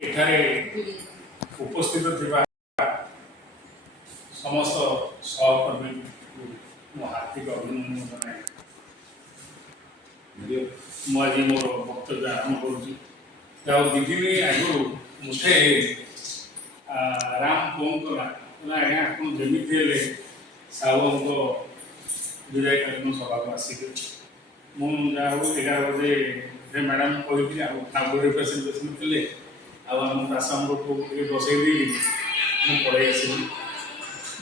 एठारे उपस्थित थिबा समस्त सहकर्मी को हार्दिक अभिनंदन जनाए मुझे मोर वक्तव्य आरंभ करुँच दिदी आगु मुझे राम फोन कला आज्ञा आप जमी साहू विदायकालीन सभा को आसिक मुझे 11 बजे मैडम कही रिप्रेजेंटेशन थे आम आसाम को बसई मुझे पढ़ाई आसि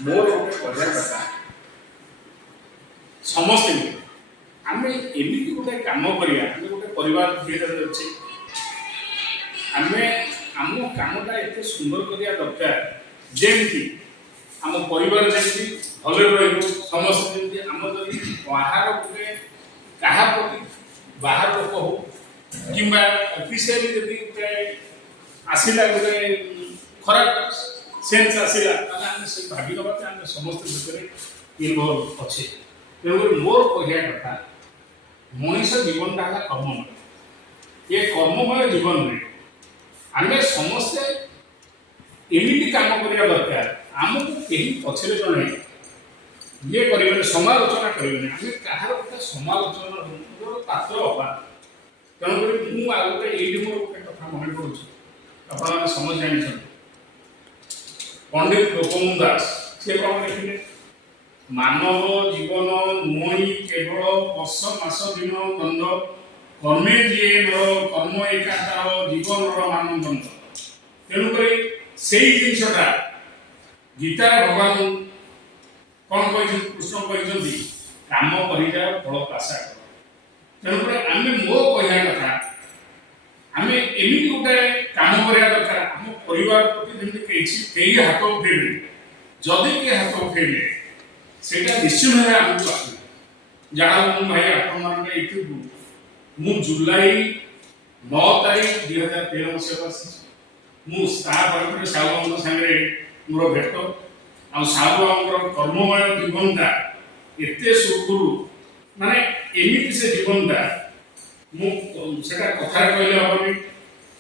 मोर गोटे कहना कथा समस्त आम एमती गोटे कम करा गोटे परिवार अच्छे आम आम कमटा एत सुंदर करा दरकार जमी आम परिवार जमी भले समस्त जमी आम जब बाहर गोटे क्या प्रति बाहर लोक हो कि अफिशियली जब गोटे आसला गोटे खराब सेन्स आसला भावी ना आम समस्त भितर इनवल्व अच्छे तेणुक मोर कहया कथा मनीष जीवनटा है कर्ममय ये कर्ममय जीवन में आम समस्ते एमती कम करने दरकार आमको कहीं पछरे जन ये करें समालोचना करें आम कहार गोटे समालोचना पात्र हवा तेणुक मुझे ये मोर गोटे कथा मन पड़े आप समझ जानी पंडित गोपबंधु दास सी कौन लिखिले मानव जीवन नुई केवल वर्ष मास दिन दंड कर्मे जी मोर कर्म एकाकार जीवन मानदंड तेणुक से जिनसा गीतार भगवान कौन कह कृष्ण कहते काम कर फल आशा कर तेणुक आम मो कहना कथा आम एमती गोटे कम करा दरकार आम परिवार प्रति जमी कई हाथ उठेबे जदि किए हाथ उठेबे से निश्चित भाव आगे आस जहाँ भाई आप मु जुलाई 9 तारीख 2013 मसीह मुझे साहू सागे मोर भेट आ साहू कर्ममय जीवनटा एत सुखुरु माने एमती से जीवनटा मुझे कथा कहले हेनी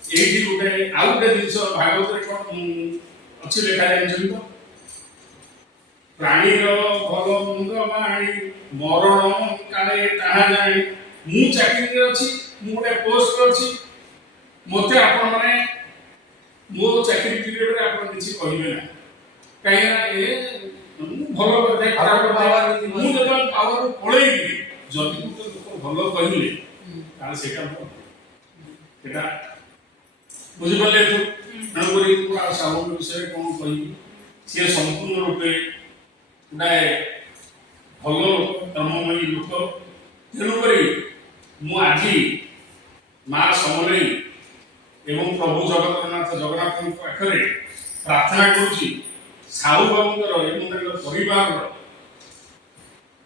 ये गोटे आउ गोटे जिन भागवत कौन अच्छी लेखा जानी तो प्राणीर भल मुंद बाणी मरण काले ताहा जाए मु चाकरी अच्छी गोटे पोस्ट अच्छी मत आपण मैंने मो चाकरी पीरियड आप किसी कहे ना कहीं भल खराब मुझे पावर पलैबी जदि गोटे लोक भल कहले से बुझिपारे तेणुक साहू विषय कौन कह सी संपूर्ण रूपे गोटे भल कर्ममयी लोक तेणुक मुझ माँ समलेई एवं प्रभु जगन्नाथ पाखे प्रार्थना करुच्ची साहू बाबूर एवं परिवार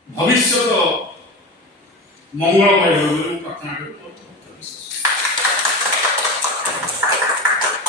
भविष्य मंगलमय हो प्रार्थना कर